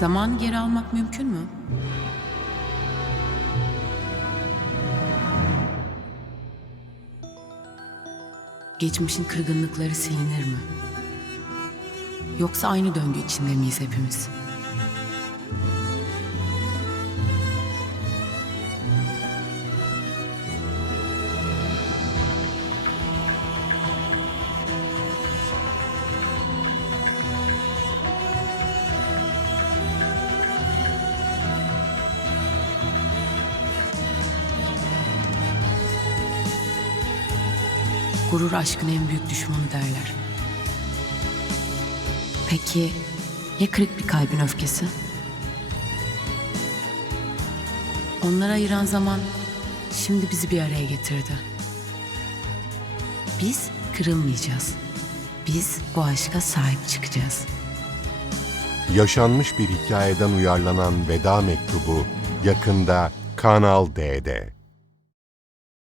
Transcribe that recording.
Zamanı geri almak mümkün mü? Geçmişin kırgınlıkları silinir mi? Yoksa aynı döngü içinde miyiz hepimiz? Gurur aşkın en büyük düşmanı derler. Peki ya kırık bir kalbin öfkesi? Onları ayıran zaman şimdi bizi bir araya getirdi. Biz kırılmayacağız. Biz bu aşka sahip çıkacağız. Yaşanmış bir hikayeden uyarlanan Veda Mektubu yakında Kanal D'de.